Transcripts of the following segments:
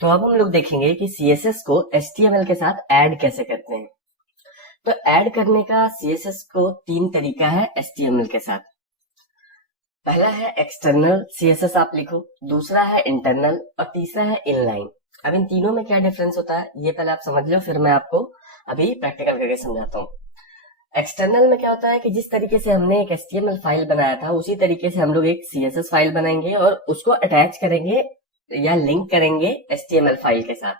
तो अब हम लोग देखेंगे कि सीएसएस को एचटीएमएल के साथ ऐड कैसे करते हैं। तो ऐड करने का सीएसएस को 3 तरीका है एचटीएमएल के साथ। पहला है एक्सटर्नल सीएसएस आप लिखो, दूसरा है इंटरनल और तीसरा है इनलाइन। अब इन तीनों में क्या डिफरेंस होता है ये पहले आप समझ लो, फिर मैं आपको अभी प्रैक्टिकल करके समझाता हूँ। एक्सटर्नल में क्या होता है कि जिस तरीके से हमने एक एचटीएमएल फाइल बनाया था उसी तरीके से हम लोग एक सीएसएस फाइल बनाएंगे और उसको अटैच करेंगे या लिंक करेंगे एचटीएमएल फाइल के साथ।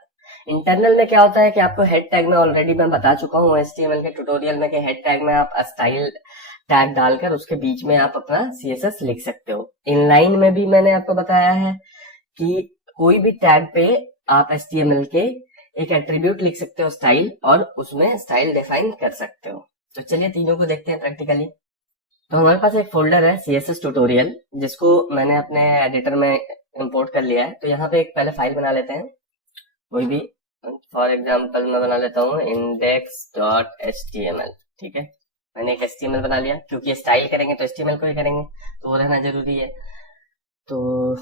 इंटरनल में क्या होता है कि आपको हेड टैग में ऑलरेडी मैं बता चुका हूँ एचटीएमएल के ट्यूटोरियल में कि हेड टैग में आप स्टाइल टैग डालकर उसके बीच में आप अपना सीएसएस लिख सकते हो। इनलाइन में भी मैंने आपको बताया है कि कोई भी टैग पे आप एचटीएमएल के एक एट्रीब्यूट लिख सकते हो स्टाइल, और उसमें स्टाइल डिफाइन कर सकते हो। तो चलिए तीनों को देखते हैं प्रैक्टिकली। तो हमारे पास एक फोल्डर है सीएसएस ट्यूटोरियल, जिसको मैंने अपने एडिटर में इंपोर्ट कर लिया है। तो यहाँ पे एक पहले फाइल बना लेते हैं, कोई भी। फॉर एग्जांपल मैं बना लेता हूँ index.html। ठीक है, मैंने एक एचटीएमएल बना लिया, क्योंकि स्टाइल करेंगे तो एचटीएमएल को ही करेंगे तो वो रहना जरूरी है। तो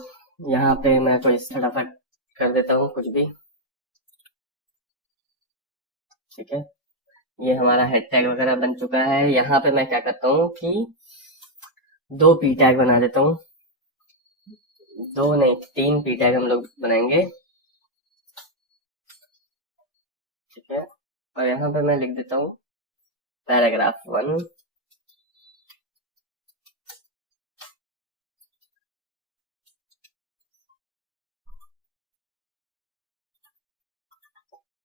यहाँ पे मैं कोई फटाफट कर देता हूँ कुछ भी। ठीक है, ये हमारा हेड टैग वगैरह बन चुका है। यहाँ पे मैं क्या करता हूँ कि 2 पी टैग बना देता हूँ, 2 नहीं 3 पी टैग हम लोग बनाएंगे। ठीक है, और यहाँ पे मैं लिख देता हूँ पैराग्राफ 1।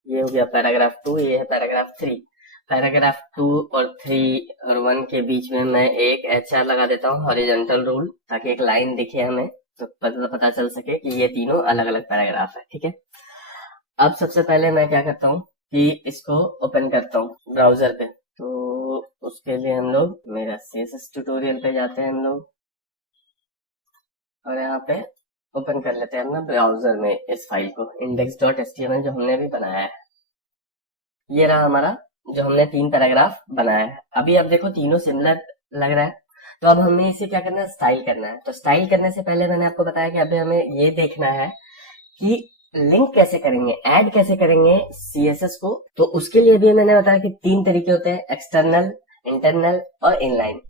ये हो गया पैराग्राफ 2, ये है पैराग्राफ 3। पैराग्राफ 2 और 3 और 1 के बीच में मैं एक HR लगा देता हूँ, हॉरिजॉन्टल रूल, ताकि एक लाइन दिखे हमें, तो पता चल सके कि ये तीनों अलग अलग पैराग्राफ है। ठीक है, अब सबसे पहले मैं क्या करता हूँ कि इसको ओपन करता हूँ ब्राउजर पे। तो उसके लिए हम लोग मेरा CSS ट्यूटोरियल पे जाते हैं हम लोग, और यहाँ पे ओपन कर लेते हैं अपना ब्राउजर में इस फाइल को index.html जो हमने अभी बनाया है। ये रहा हमारा जो हमने 3 पैराग्राफ बनाया है। अभी अब देखो तीनों सिमिलर लग रहा है, तो अब हमें इसे क्या करना है, स्टाइल करना है। तो स्टाइल करने से पहले मैंने आपको बताया कि अभी हमें ये देखना है कि लिंक कैसे करेंगे, ऐड कैसे करेंगे सीएसएस को। तो उसके लिए भी मैंने बताया कि 3 तरीके होते हैं, एक्सटर्नल, इंटरनल और इनलाइन।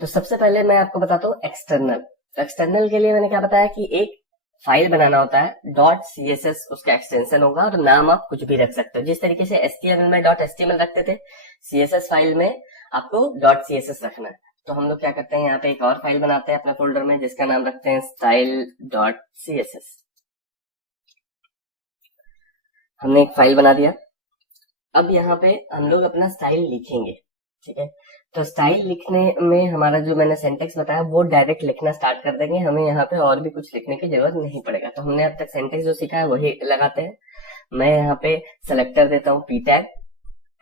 तो सबसे पहले मैं आपको बताता हूँ एक्सटर्नल। एक्सटर्नल के लिए मैंने क्या बताया कि एक फाइल बनाना होता है, .css उसका एक्सटेंशन होगा, और नाम आप कुछ भी रख सकते हो। जिस तरीके से HTML में .html रखते थे, CSS फाइल में आपको .css रखना है। तो हम लोग क्या करते हैं, यहाँ पे एक और फाइल बनाते हैं अपने फोल्डर में, जिसका नाम रखते हैं style.css। हमने एक फाइल बना दिया। अब यहाँ पे हम लोग अपना स्टाइल लिखेंगे। ठीक है, तो स्टाइल लिखने में हमारा जो मैंने सेंटेक्स बताया वो डायरेक्ट लिखना स्टार्ट कर देंगे, हमें यहाँ पे और भी कुछ लिखने की जरूरत नहीं पड़ेगा। तो हमने अब तक सेंटेक्स जो सीखा है वही लगाते हैं। मैं यहाँ पे सेलेक्टर देता हूँ P tag,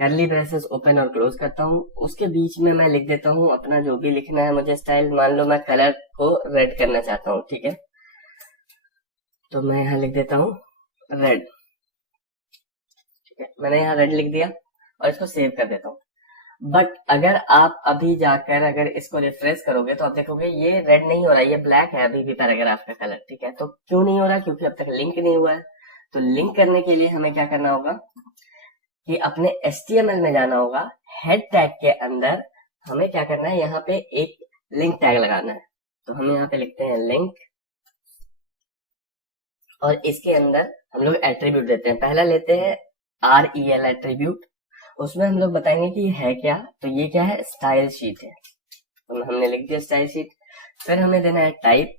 curly braces open और क्लोज करता हूँ, उसके बीच में मैं लिख देता हूँ अपना जो भी लिखना है मुझे स्टाइल। मान लो मैं कलर को रेड करना चाहता हूँ, ठीक है, तो मैं यहाँ लिख देता हूँ रेड। ठीक है, मैंने यहाँ रेड लिख दिया और इसको सेव कर देता हूँ। बट अगर आप अभी जाकर अगर इसको रिफ्रेश करोगे तो आप देखोगे ये रेड नहीं हो रहा, ये ब्लैक है अभी भी पैराग्राफ का कलर। ठीक है, तो क्यों नहीं हो रहा, क्योंकि अब तक लिंक नहीं हुआ है। तो लिंक करने के लिए हमें क्या करना होगा कि अपने HTML में जाना होगा, हेड टैग के अंदर हमें क्या करना है, यहाँ पे एक लिंक टैग लगाना है। तो हम यहाँ पे लिखते हैं लिंक, और इसके अंदर हम लोग एट्रीब्यूट देते हैं। पहला लेते हैं REL एट्रीब्यूट, उसमें हम लोग बताएंगे कि ये है क्या। तो ये क्या है, स्टाइल शीट है। तो हमने लिख दिया स्टाइल शीट। फिर हमें देना है टाइप।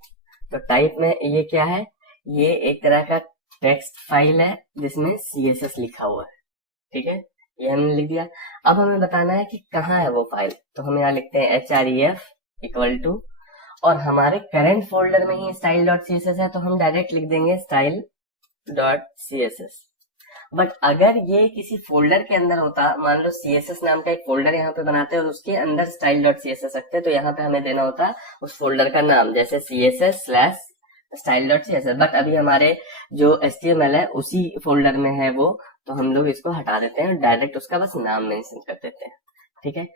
तो टाइप में ये क्या है, ये एक तरह का टेक्स्ट फाइल है जिसमें CSS लिखा हुआ है। ठीक है, ये हमने लिख दिया। अब हमें बताना है कि कहाँ है वो फाइल। तो हम यहाँ लिखते हैं href इक्वल टू, और हमारे करंट फोल्डर में ही style.css है तो हम डायरेक्ट लिख देंगे style.css। बट अगर ये किसी फोल्डर के अंदर होता, मान लो CSS नाम का एक फोल्डर यहाँ पे बनाते हैं और उसके अंदर style.css रखते हैं, तो यहाँ पे हमें देना होता उस फोल्डर का नाम, जैसे CSS/style.css। बट अभी हमारे जो HTML है उसी फोल्डर में है वो, तो हम लोग इसको हटा देते हैं, डायरेक्ट उसका बस नाम मेंशन कर देते हैं। ठीक है,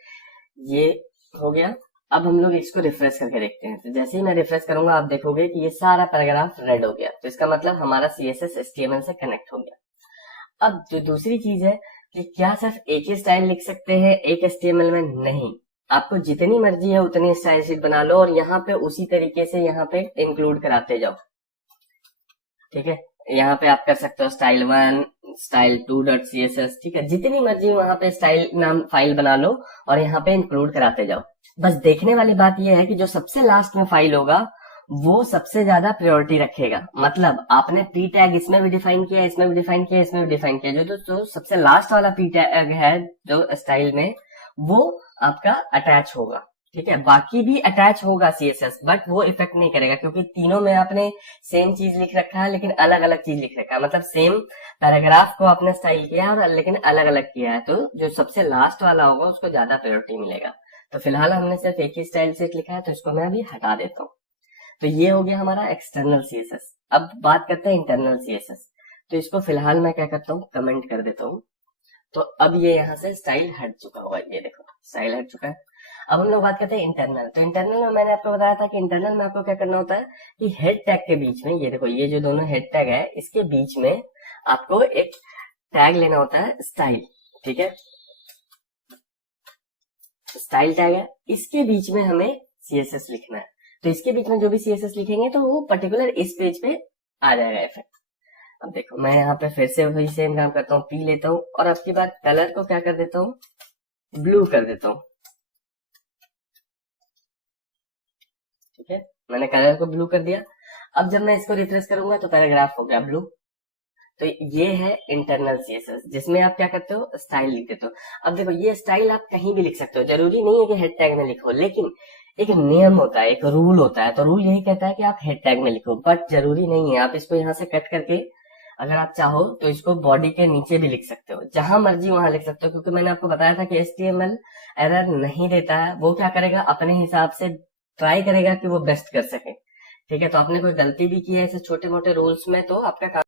ये हो गया। अब हम लोग इसको रिफ्रेश करके देखते हैं। तो जैसे ही मैं रिफ्रेश करूंगा आप देखोगे कि ये सारा पैराग्राफ रेड हो गया। तो इसका मतलब हमारा CSS HTML से कनेक्ट हो गया। अब जो दूसरी चीज है कि क्या सिर्फ एक ही स्टाइल लिख सकते हैं एक HTML में? नहीं, आपको जितनी मर्जी है उतनी स्टाइल शीट बना लो और यहाँ पे उसी तरीके से यहाँ पे इंक्लूड कराते जाओ। ठीक है, यहाँ पे आप कर सकते हो स्टाइल 1, स्टाइल 2.css। ठीक है, जितनी मर्जी वहां पे स्टाइल नाम फाइल बना लो और यहाँ पे इंक्लूड कराते जाओ। बस देखने वाली बात यह है कि जो सबसे लास्ट में फाइल होगा वो सबसे ज्यादा प्रायोरिटी रखेगा। मतलब आपने पी टैग इसमें भी डिफाइन किया, इसमें भी डिफाइन किया, इसमें भी डिफाइन किया, जो सबसे लास्ट वाला पी टैग है जो स्टाइल में, वो आपका अटैच होगा। ठीक है, बाकी भी अटैच होगा CSS, बट वो इफेक्ट नहीं करेगा क्योंकि तीनों में आपने सेम चीज लिख रखा है लेकिन अलग अलग चीज लिख रखा है। मतलब सेम पैराग्राफ को आपने स्टाइल किया है और लेकिन अलग अलग किया है, तो जो सबसे लास्ट वाला होगा उसको ज्यादा प्रायोरिटी मिलेगा। तो फिलहाल हमने सिर्फ एक ही स्टाइल से लिखा है, तो इसको मैं अभी हटा देता हूँ। तो ये हो गया हमारा एक्सटर्नल CSS। अब बात करते हैं इंटरनल CSS। तो इसको फिलहाल मैं क्या करता हूँ, कमेंट कर देता हूँ। तो अब ये यहाँ से स्टाइल हट चुका होगा, ये देखो स्टाइल हट चुका है। अब हम लोग बात करते हैं इंटरनल। तो इंटरनल में मैंने आपको बताया था कि इंटरनल में आपको क्या करना होता है कि हेड टैग के बीच में, ये देखो ये जो दोनों हेड टैग है इसके बीच में आपको एक टैग लेना होता है स्टाइल। ठीक है, स्टाइल टैग है, इसके बीच में हमें CSS लिखना है। तो इसके बीच में जो भी CSS लिखेंगे तो वो पर्टिकुलर इस पेज पे आ जाएगा इफेक्ट। अब देखो मैं यहाँ पे फिर से वही सेम काम करता हूँ, पी लेता हूँ और अब की बार कलर को क्या कर देता हूँ, ब्लू कर देता हूँ। ठीक है, मैंने कलर को ब्लू कर दिया। अब जब मैं इसको रिफ्रेश करूंगा तो पैराग्राफ हो गया ब्लू। तो ये है इंटरनल CSS जिसमें आप क्या करते हो, स्टाइल लिख देते हो। अब देखो ये स्टाइल आप कहीं भी लिख सकते हो, जरूरी नहीं है कि हेड टैग में लिखो, लेकिन एक नियम होता है, एक रूल होता है। तो रूल यही कहता है कि आप हेड टैग में लिखो, बट जरूरी नहीं है। आप इसको यहाँ से कट करके अगर आप चाहो तो इसको बॉडी के नीचे भी लिख सकते हो, जहां मर्जी वहां लिख सकते हो, क्योंकि मैंने आपको बताया था कि HTML एरर नहीं देता है। वो क्या करेगा, अपने हिसाब से ट्राई करेगा कि वो बेस्ट कर सके। ठीक है, तो आपने कोई गलती भी की है ऐसे छोटे मोटे रूल्स में तो आपका